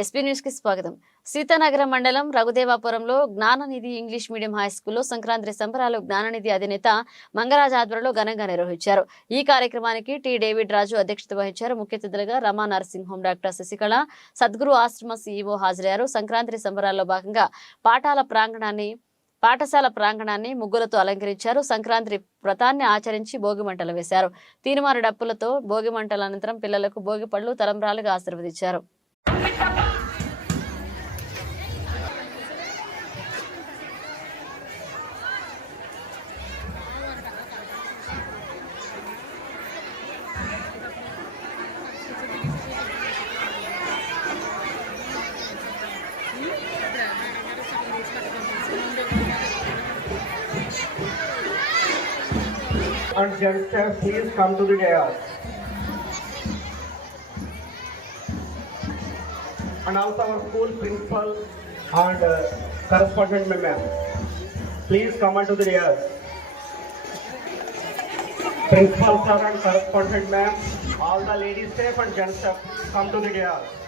SP న్యూస్కి స్వాగతం. సీతానగరం మండలం రఘుదేవాపురంలో జ్ఞాననిధి ఇంగ్లీష్ మీడియం హై స్కూల్లో సంక్రాంతి సంబరాలు జ్ఞాననిధి అధినేత మంగరాజ్ ఆధ్వర్యంలో ఘనంగా నిర్వహించారు. ఈ కార్యక్రమానికి టి డేవిడ్ రాజు అధ్యక్షత వహించారు. ముఖ్య అతిథులుగా రమా నరసింహం డాక్టర్ శశికళ సద్గురు ఆశ్రమ సీఈఓ హాజరయ్యారు. సంక్రాంతి సంబరాల్లో భాగంగా పాఠాల ప్రాంగణాన్ని పాఠశాల ప్రాంగణాన్ని ముగ్గులతో అలంకరించారు. సంక్రాంతి వ్రతాన్ని ఆచరించి భోగి మంటలు వేశారు. తీనుమారు డప్పులతో భోగి మంటల అనంతరం పిల్లలకు భోగి పళ్ళు తలంబ్రాలుగా ఆశీర్వదించారు. And youngsters, please come to the dais. And also our school principal and uh, correspondent member, please come onto the dais. Principal sir and correspondent ma'am, all the ladies staff and gents staff, come to the dais.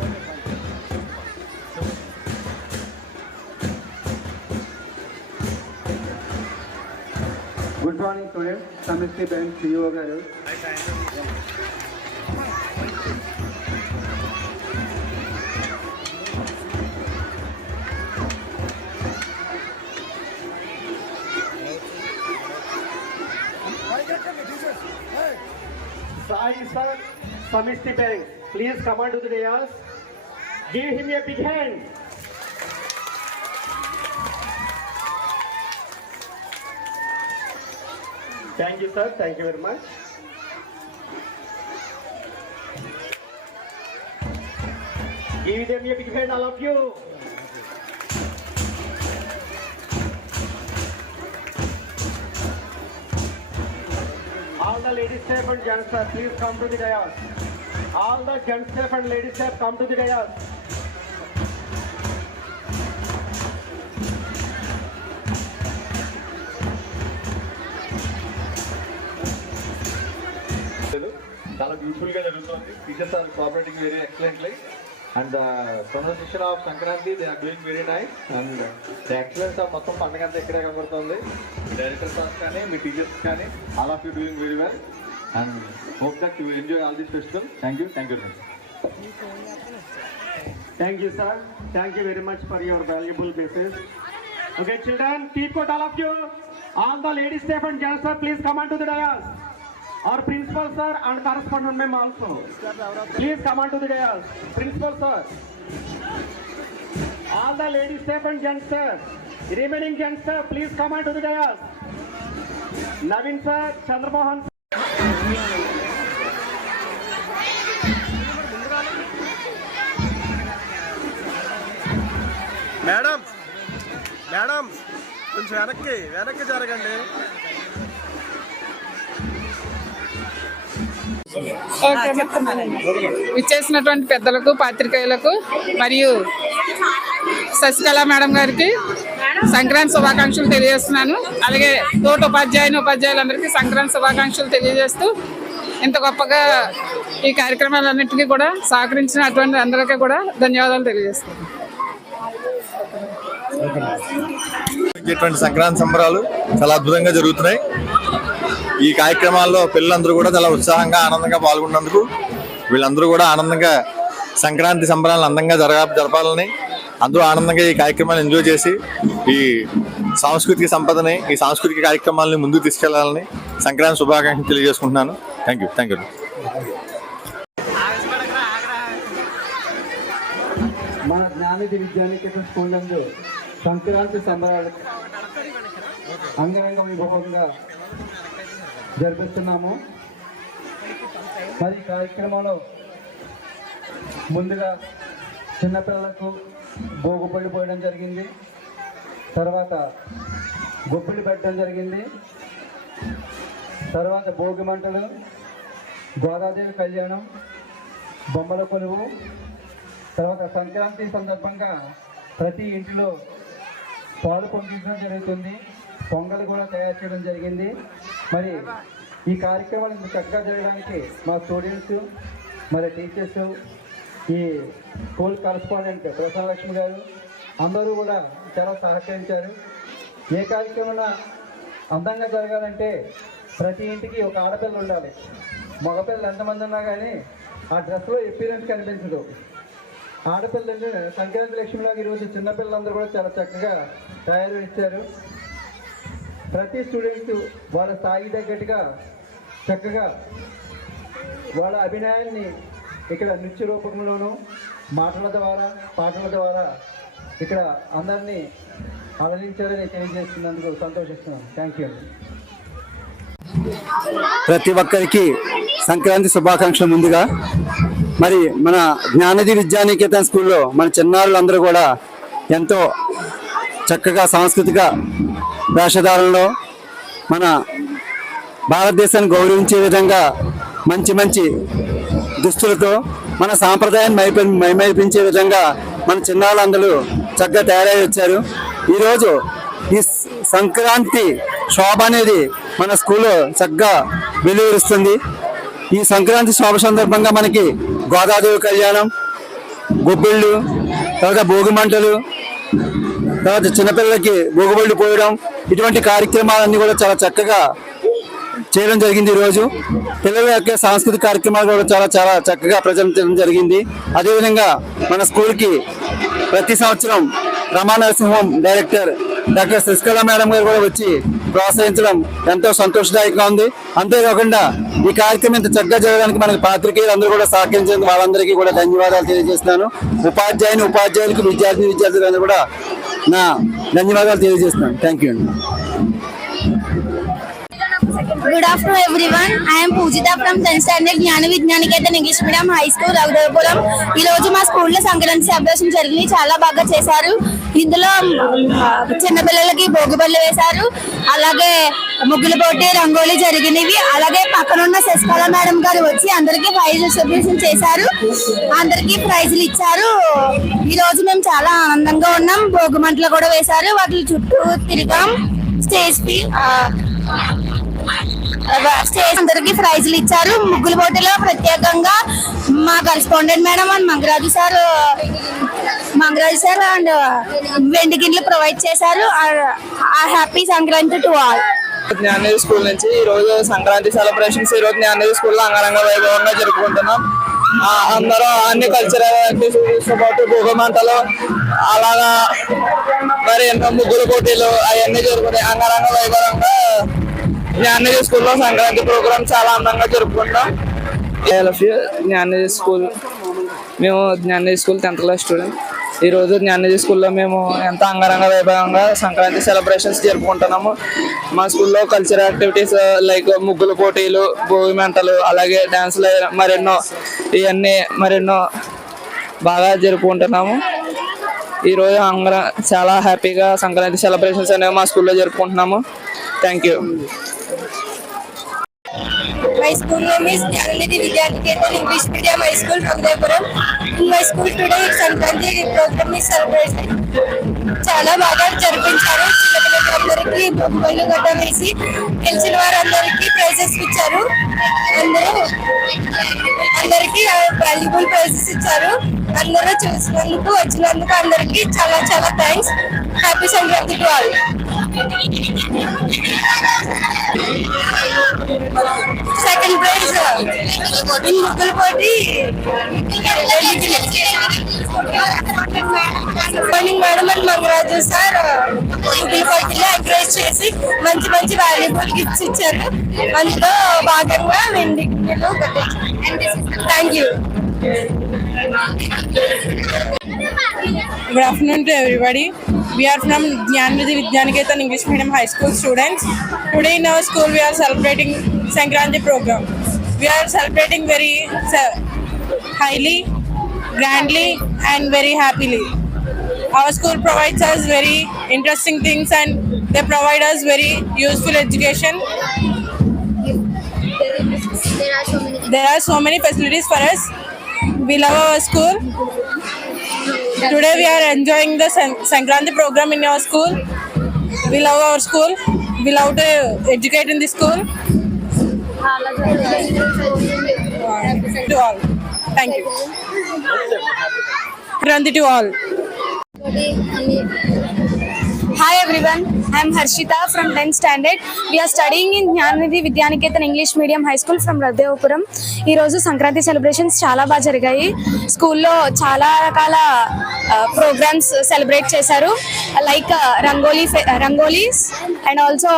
Good Good morning students, chemistry bench yoga. Sai sir, Samisti Bank, please come on to the dais. Give him a big hand. Thank you, sir. Thank you very much. Give them a big hand, all of you. All the ladies staff and gents please come to the dais. All the gents staff and ladies staff, come to the dais. చాలా బ్యూటిఫుల్గా జరుగుతుంది. Teachers are cooperating very excellently and pronunciation of Sankranti they are doing very nice and the excellence of మొత్తం పండుగ అంతా ఇక్కడే కనబడుతుంది. Director sir కానీ మీ టీచర్స్ కానీ all of you doing very well and hope that you enjoy all this festival thank you thank you thank thank you sir thank you very much for your valuable Okay, children, keep quiet, all of you. All the ladies staff and gents staff, please come on the dais. Our principal sir and correspondent ma'am also. Please come on to the dais. Principal sir. All the ladies staff and gents staff. Remaining gents staff, please come on to the dais. Navin sir, Chandramohan madam madam కొంచెం వెనక్కి వెనక్కి జరగండి ఇచ్చేసినటువంటి పెద్దలకు పాత్రికేయులకు మరియు Sasikala madam గారికి సంక్రాంతి శుభాకాంక్షలు తెలియజేస్తున్నాను. అలాగే తోటి ఉపాధ్యాయుని ఉపాధ్యాయులందరికీ సంక్రాంతి శుభాకాంక్షలు తెలియజేస్తూ ఇంత గొప్పగా ఈ కార్యక్రమాలన్నింటినీ కూడా సహకరించినటువంటి అందరికీ కూడా ధన్యవాదాలు తెలియజేస్తున్నాను సంక్రాంతి సంబరాలు చాలా అద్భుతంగా జరుగుతున్నాయి. ఈ కార్యక్రమాల్లో పిల్లలందరూ కూడా చాలా ఉత్సాహంగా ఆనందంగా పాల్గొన్నందుకు వీళ్ళందరూ కూడా ఆనందంగా సంక్రాంతి సంబరాలను అందంగా జరగ జరపాలని అందరూ ఆనందంగా ఈ కార్యక్రమాన్ని ఎంజాయ్ చేసి ఈ సాంస్కృతిక సంపదని ఈ సాంస్కృతిక కార్యక్రమాలని ముందుకు తీసుకెళ్ళాలని సంక్రాంతి శుభాకాంక్షలు తెలియజేసుకుంటున్నాను. Thank you thank you Gnanidhi Vidyaniketan school నందు సంక్రాంతి సంబరాలు అంగరంగ వైభవంగా జరిపిస్తున్నాము. మరి కార్యక్రమంలో ముందుగా చిన్నపిల్లలకు గోగుపళ్ళు పోయడం జరిగింది. తర్వాత గొబ్బిడి పెట్టడం జరిగింది. తర్వాత భోగి మంటలు గోదాదేవి కళ్యాణం బొమ్మల కొలువు తర్వాత సంక్రాంతి సందర్భంగా ప్రతి ఇంటిలో పాలు పొంగించడం జరుగుతుంది. పొంగల్ కూడా తయారు చేయడం జరిగింది. మరి ఈ కార్యక్రమాలు ఇంత చక్కగా జరగడానికి మా స్టూడెంట్స్ మరి టీచర్స్ ఈ స్కూల్ కరస్పాండెంట్ ప్రసన్నలక్ష్మి గారు అందరూ కూడా చాలా సహకరించారు. ఏ కార్యక్రమం అందంగా జరగాలంటే ప్రతి ఇంటికి ఒక ఆడపిల్ల ఉండాలి. మగపిల్లలు ఎంతమంది ఉన్నా కానీ ఆ డ్రెస్లో ఎపీరెన్స్ కనిపించదు. ఆడపిల్లలు అంటే సంక్రాంతి లక్ష్మిలాగా ఈరోజు చిన్నపిల్లలందరూ కూడా చాలా చక్కగా తయారు ఇచ్చారు ప్రతి స్టూడెంట్ వాళ్ళ స్థాయి తగ్గట్టుగా చక్కగా వాళ్ళ అభినయాన్ని ఇక్కడ నృత్య రూపంలోనూ మాటల ద్వారా పాటల ద్వారా ఇక్కడ అందరినీ అలరించారని తెలియజేస్తున్నందుకు సంతోషిస్తున్నాను. థ్యాంక్ యూ అండి ప్రతి ఒక్కరికి సంక్రాంతి శుభాకాంక్షలు ముందుగా. మరి మన జ్ఞానది విద్యానికేతన్ స్కూల్లో మన చిన్నారులందరూ కూడా ఎంతో చక్కగా సాంస్కృతిక వేషధారణలో మన భారతదేశాన్ని గౌరవించే విధంగా మంచి మంచి దుస్తులతో మన సాంప్రదాయాన్ని మైప మైమైపించే విధంగా మన చిన్నారులందరూ చక్కగా తయారై వచ్చారు. ఈరోజు ఈ సంక్రాంతి శోభ అనేది మన స్కూల్లో చక్కగా వెలువరుస్తుంది. ఈ సంక్రాంతి శోభ సందర్భంగా మనకి గోదాదేవి కళ్యాణం గొబ్బిళ్ళు తర్వాత భోగి మంటలు తర్వాత చిన్నపిల్లలకి భోగుబళ్ళు పోయడం ఇటువంటి కార్యక్రమాలన్నీ కూడా చాలా చక్కగా చేయడం జరిగింది ఈరోజు. పిల్లల యొక్క సాంస్కృతిక కార్యక్రమాలు కూడా చాలా చాలా చక్కగా ప్రజెంటడం జరిగింది. అదేవిధంగా మన స్కూల్కి ప్రతి సంవత్సరం Rama Narasimham director doctor Sasikala madam గారు కూడా వచ్చి ప్రోత్సహించడం ఎంతో సంతోషదాయకంగా ఉంది. అంతేకాకుండా ఈ కార్యక్రమం ఇంత చక్కగా జరగడానికి మనకి పాత్రికేయులు అందరూ కూడా సహకరించేందుకు వాళ్ళందరికీ కూడా ధన్యవాదాలు తెలియజేస్తున్నాను. ఉపాధ్యాయుని ఉపాధ్యాయులకు విద్యార్థిని విద్యార్థులందరూ కూడా నా ధన్యవాదాలు తెలియజేస్తున్నాను. థ్యాంక్ యూ అండి. Good afternoon, everyone. I am Pujita from 10th standard Gnana Vignaniketan English medium high school Raghudevapuram ఈ రోజు మా స్కూల్లో సంక్రాంతి సెలబ్రేషన్ జరిగింది. చాలా బాగా చేశారు. ఇందులో చిన్నపిల్లలకి భోగిపళ్ళు వేశారు. అలాగే ముగ్గుల పోటీ రంగోలీ జరిగినవి. అలాగే పక్కనున్న శశికళ మేడం గారు వచ్చి అందరికీ ప్రైజ్ డిస్ట్రిబ్యూషన్ చేశారు. అందరికీ ప్రైజులు ఇచ్చారు. ఈ రోజు మేము చాలా ఆనందంగా ఉన్నాం. భోగి మంటలు కూడా వేశారు. వాటి చుట్టూ తిరిగాం. స్టేజ్కి స్టేజ్ అందరికి ప్రైజులు ఇచ్చారు. ముగ్గుల పోటీలో ప్రత్యేకంగా మా correspondent madam and Mangaraju sir Mangaraju sir and వెండి గిన్నెలు ప్రొవైడ్ చేశారు. ఆ happy Sankranti to all. Gnanedi school నుంచి ఈ రోజు సంక్రాంతి సెలబ్రేషన్స్ ఈ రోజు జ్ఞానదేవి స్కూల్లో అంగరంగ వైభవంగా జరుపుకుంటున్నాం. అందరూ అన్ని కల్చరల్ యాక్టివిటీస్ పాటు భూగమంటలు అలాగా మరి ఎన్నో ముగ్గులు పోటీలు అవన్నీ జరుగుతాయి అంగరంగ వైభవంగా జ్ఞానజీ స్కూల్లో సంక్రాంతి ప్రోగ్రామ్ చాలా అందంగా జరుపుకుంటాం. జ్ఞానజీ స్కూల్. మేము Gnanaji school tenth class student. ఈ రోజు స్కూల్లో మేము ఎంత అంగరంగ వైభవంగా సంక్రాంతి సెలబ్రేషన్స్ జరుపుకుంటున్నాము మా స్కూల్లో కల్చరల్ యాక్టివిటీస్ లైక్ ముగ్గుల పోటీలు భోగి మంటలు అలాగే డ్యాన్సులు మరెన్నో ఇవన్నీ మరెన్నో బాగా జరుపుకుంటున్నాము. ఈరోజు అంగరం చాలా హ్యాపీగా సంక్రాంతి సెలబ్రేషన్స్ అనేవి మా స్కూల్లో జరుపుకుంటున్నాము. థ్యాంక్ యూ హై స్కూల్లో మీ Sannidhi Vidyaniketan English medium high school Rangepuram in my school today Sankranti ప్రోగ్రామ్ని సెలబ్రేట్ చాలా బాగా జరిపించారు. చిన్నపిల్లలు అందరికి బొమ్మలు గడ్డ వేసి తెలిసిన వారందరికీ ప్రైజెస్ ఇచ్చారు. అందరూ అందరికీ వాల్యుబుల్ ప్రైజెస్ ఇచ్చారు. అందరూ చూసినందుకు వచ్చినందుకు అందరికీ చాలా చాలా thanks happy Sankranti to all second prize in ముగ్గులు పోటీ morning madam and Mangaraju sir ముగ్గులు పోటీలో ఎంకరేజ్ చేసి మంచి మంచి వాల్యుబుల్ గిఫ్ట్స్ ఇచ్చారు. అందులో భాగంగా వెండి thank you Good afternoon to everybody. We are from Jnanvidhi Vidyaniketan English Medium High School students. Today in our school we are celebrating Sankranti program. We are celebrating very highly, grandly and very happily. Our school provides us very interesting things and they provide us very useful education. There are so many facilities for us. We love our school. Today we are enjoying the San- Sankranti program in our school. We love our school. we love to educate in the school. To all. Thank you. Grandi to all. Hi everyone, I am Harshita from 10th standard. We are studying in Gnananidhi Vidyaniketan English medium high school from ఈ ఈరోజు Sankranti celebrations చాలా బాగా జరిగాయి. స్కూల్లో చాలా రకాల programmes celebrate చేశారు. Like rangoli rangolis and also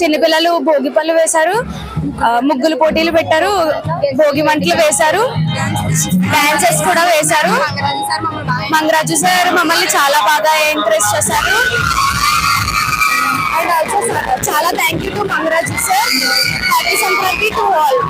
చిన్నపిల్లలు భోగి పళ్ళు వేశారు. ముగ్గులు పోటీలు పెట్టారు. భోగి మంటలు వేశారు. డాన్సెస్ కూడా వేశారు. మంగరాజు సార్ మమ్మల్ని చాలా బాగా ఎంకరేజ్ చేశారు. అండ్ ఆల్సో చాలా thank you to Mangaraju sir. Happy Sankranti to all